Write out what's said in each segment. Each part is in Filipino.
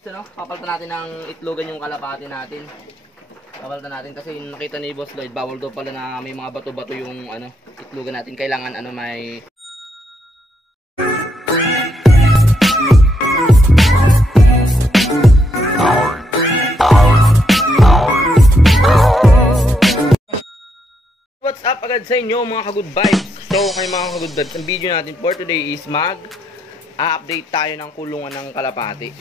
So, no, papalitan natin ng itlogan yung kalapati natin. Papalitan natin kasi nakita ni Boss Lloyd, bawal daw pala na may mga bato-bato yung itlogan natin. Kailangan may What's up agad sa inyo mga ka-good vibes? So kayo mga ka-good vibes, ang video natin for today is update tayo ng kulungan ng kalapati.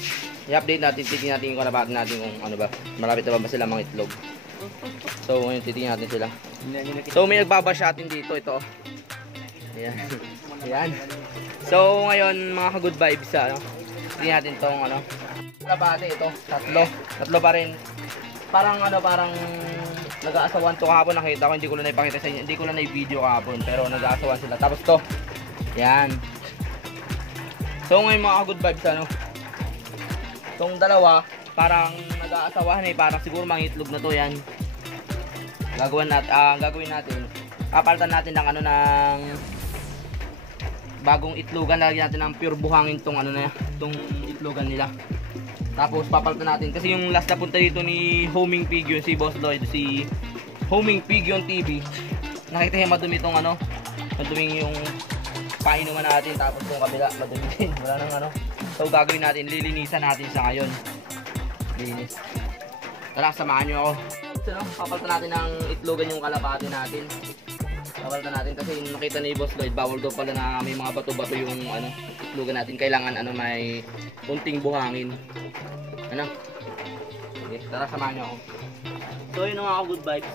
I-update natin, titingnan natin yung kalapati natin kung malapit na ba sila mga itlog. So ngayon titingnan natin sila. So may nagbabash natin dito, ito. Ayan. Ayan. So ngayon mga ka-good vibes, titingnan natin tong kalapati, ito. Tatlo pa rin. Parang nag-aasawan to kahapon, nakita ko, hindi ko lang naipakita sa inyo, hindi ko lang na-video kahapon, pero nag-aasawan sila. Tapos to, yan. So ngayon mga good vibes, itong dalawa, parang nag-aasawahan parang siguro mga itlog na to, yan. Gagawin natin, papalitan natin ng ng bagong itlogan, lalagyan natin ng pure buhangin tong itong itlogan nila. Tapos papalitan natin kasi yung last na punta dito ni Homing Pig yun, si Boss Lloyd, si Homing Pig yung TV. Nakita niya madumi tong madumi yung painuman natin, tapos yung kabila madumi din. Wala nang So gagawin natin, lilinisan natin sa ngayon. Linis. Tara, samahan niyo ako. So, papalitan natin ng itlogan yung kalapati natin. Papalitan natin kasi nakita ni Boss Lloyd, bawal daw pala na may mga bato-bato yung itlogan natin. Kailangan may kunting buhangin. Okay, tara samahan nyo ako. So yun mga good vibes.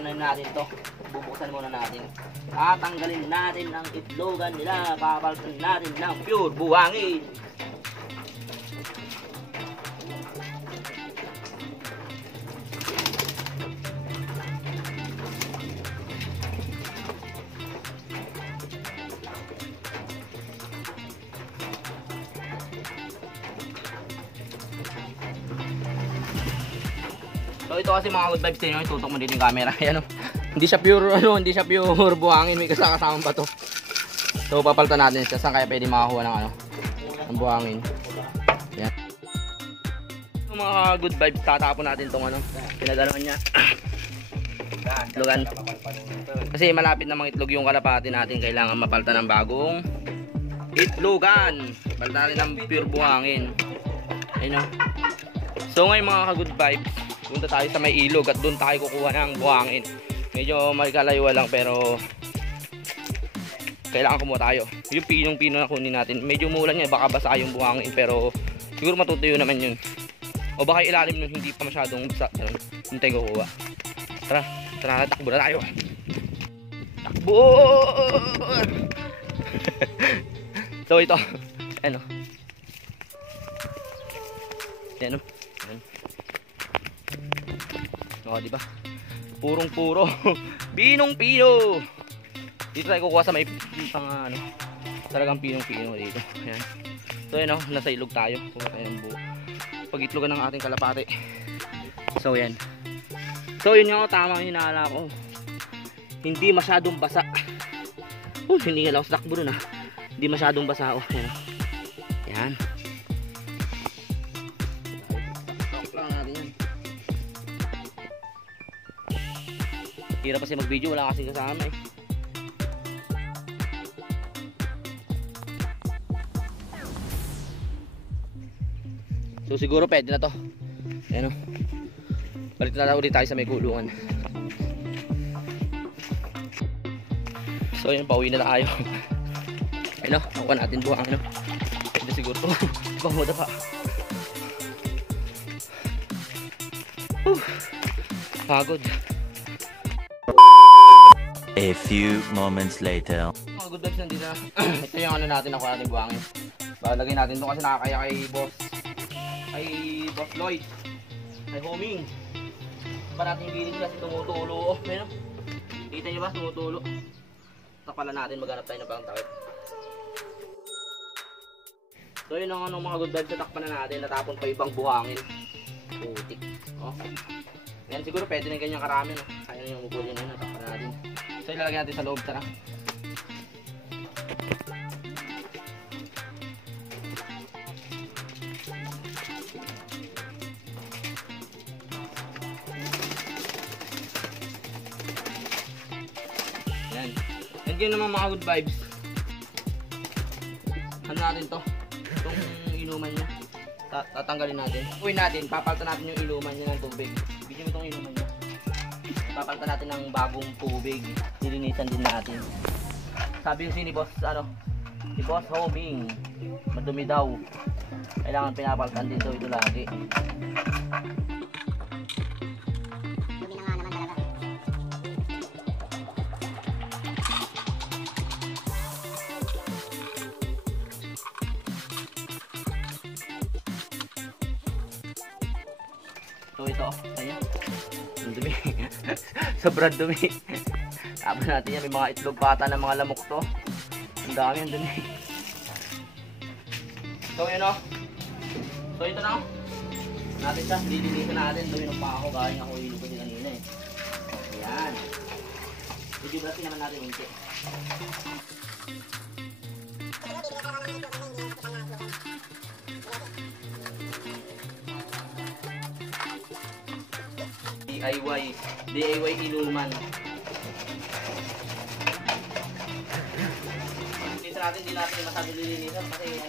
Natin to. Bubuksan muna natin. Tatanggalin natin ang itlogan nila. Papalitan natin ng pure buhangin. So ito kasi mga good vibes din, tutok mo din yung camera. Ayan, hindi siya pure buhangin, may kasamang bato. So papalitan natin siya, saan kaya pwede makakuha ng buhangin. Ayan. So mga good vibes, tatapon natin tong pinaganoan niya. Itlogan. Kasi malapit na mga itlog yung kalapati natin, kailangan mapalitan ng bagong itlogan. Palitan natin ng pure buhangin. Ayun. So ngayon mga ka-good vibes, punta tayo sa may ilog at doon tayo kukuha ng buhangin. Medyo may kalayuan lang pero kailangan kumuha tayo. Yung pinong-pino na kunin natin. Medyo umulan yan, baka basa yung buhangin pero siguro matutuyo naman yun. O baka ilalim nun hindi pa masyadong basa. Hintay ko kuha. Tara, takbo na tayo. Takbo! So ito, ano? Yan. Diba? Purong-puro. Pinong-pino. Dito tayo kukuha sa may talagang pinong-pino dito. Ayan. So ayan, nasa ilog tayo. Kuha tayo ng buo. Pag-itlogan ng ating kalapati. So ayan. So yun yung tama yung hinahala ko. Hindi masyadong basa. Hindi nga lang sa takbo nun Hindi masyadong basa. Ayan. Ayan. Hirap kasi mag-video, wala kasi kasama So siguro pwede na to. Ayan balik na ulit tayo sa may kulungan. So yun, pauwi na tayo. Ayun nakuha natin buhang Hindi siguro to. Banguda pa. Pagod. A few moments later. Mga good vibes nandito na. Ito yung natin nakuha natin buhangin. Lagay natin ito kasi nakakaya kay Boss Lloyd. Kay Homing. Pa natin yung bilin kasi tumutulo. Kita nyo ba? Tumutulo. Takpalan natin, maghanap tayo ng pang takip. So yun ang mga good vibes, takpan na natin. Natapon pa ibang buhangin. Putik. Yan siguro pwede na ganyan karami. Kaya na yung mabuli na yun. Takpan na natin. So ilalagay natin sa loob, tara. Again naman mga good vibes. Ano natin to? Itong inuman niya. Tatanggalin natin. Uwi natin, papalitan natin yung inuman niya ng tubig. Bigyan mo itong inuman niya. Papalitan natin ng bagong tubig. Nilinisan din natin. Sabi yung si boss, si boss Homing, madumi daw. Kailangan pinapalitan dito ito lagi. So ito, kanya. Ang dumi. Sobrang dumi. Tapos natin yan, may mga itlog pata ng mga lamok to. Ang dami, ang dumi. So yun o. So ito na o. Natin siya, lilinisan natin. Dumi ng pa ako, gaya ako hilo ko din kanina eh. Ayan. Idibrasin naman natin unti. DIY inuman. Linisan natin, hindi natin masabi lilinisan kasi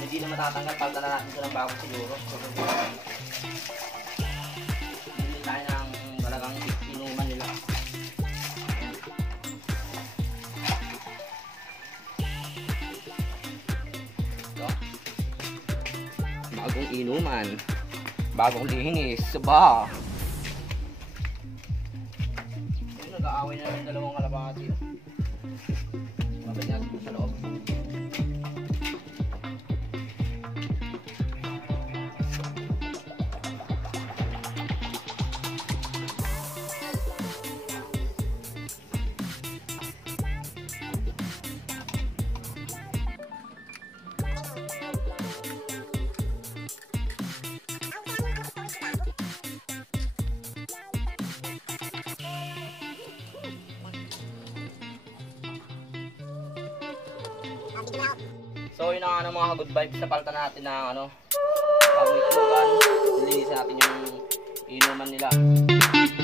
hindi na matatanggal. Palta na natin siya ng bago siguro. Hindi tayo ng talagang inuman nila. Ito. Bagong inuman. Bagong linis. Ba? Nag-aaway na yung dalawang kalapati. Mabalik natin sa loob. So yun ang mga good vibes, napalitan natin ng bagong itlogan. Nilinisan natin yung inuman nila.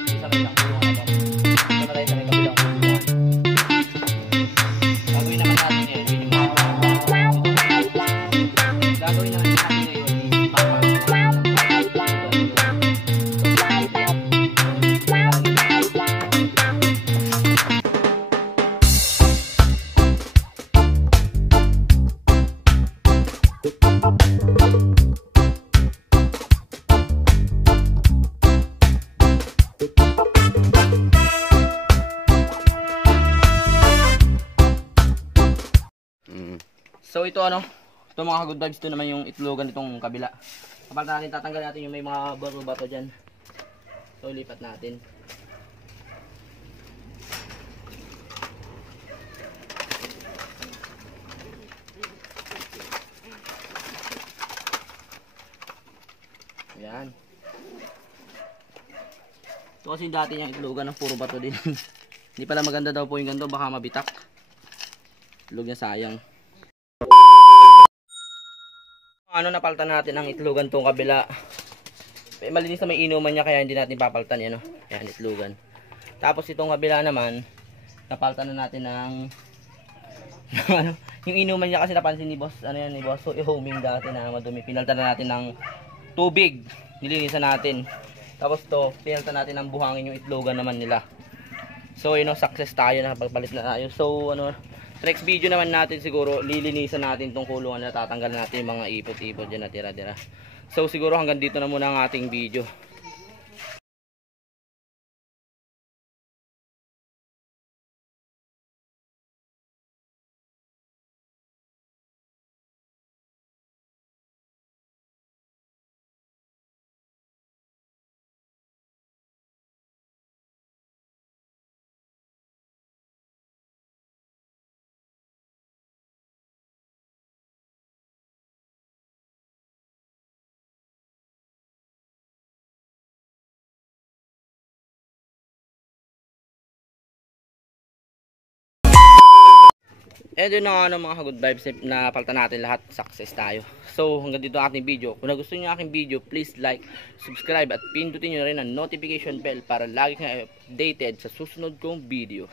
Isa may isang kulungan na to. Ito na tayo sa may kabilang kulungan. Gagawin naman natin yun. Yun yung mga gagawin naman natin ngayon is papalitan natin So ito ito mga good vibes, ito naman yung itlogan nitong kabila. Kapag natin tatanggal natin yung may mga bato-bato dyan. So lipat natin. Ayan. Ito kasi dati yung itlogan ng puro bato din. Hindi pala maganda daw po yung ganito, baka mabitak. Itlog niya sayang. Napaltan natin ang itlogan tong kabila. Malinis na may inuman niya kaya hindi natin papaltan yan. Ayan, itlogan. Tapos itong kabila naman, napaltan na natin ng yung inuman niya kasi napansin ni boss, ni boss, so i-homing dati na madumi. Pinaltan na natin ng tubig. Nilinisan natin. Tapos to, pinaltan natin ng buhangin yung itlogan naman nila. So success tayo na pagpalit na tayo. So next video naman natin siguro lilinisan natin tong kulungan na, tatanggal natin yung mga ipot-ipot dyan na tira-tira. So siguro hanggang dito na muna ang ating video. And yun na mga good vibes na palta natin lahat, success tayo. So hanggang dito ang ating video. Kung nagustuhan nyo ang aking video, please like, subscribe at pindutin nyo rin ang notification bell para lagi kang updated sa susunod kong video.